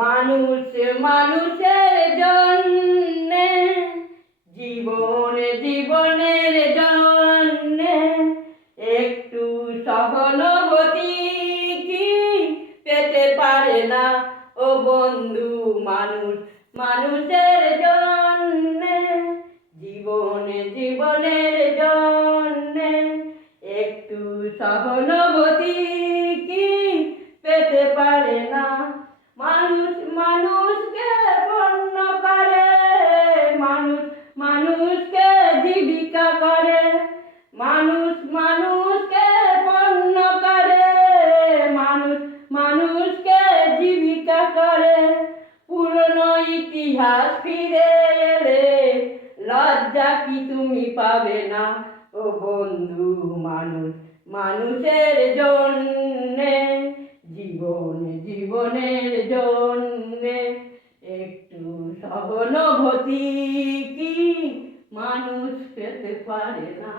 মানুষ মানুষের জন্যে, জীবন জীবনের জন্যে একটু সহানুভূতি কি পেতে পারে না ও বন্ধু? মানুষ মানুষের জন্যে, জীবন জীবনের জন্যে একটু সহানুভূতি কি পেতে পারে না? মানুষ মানুষকে পণ্য করে, মানুষ মানুষকে জীবিকা করে, মানুষ মানুষকে পণ্য করে, মানুষ মানুষকে জীবিকা করে। পুরনো ইতিহাস ফিরে এলে লজ্জা কি তুমি পাবে না ও বন্ধু? মানুষ মানুষের জন্যে, জীবন জীবনের জন্যে একটু সহানুভূতি কি মানুষ পেতে পারে না?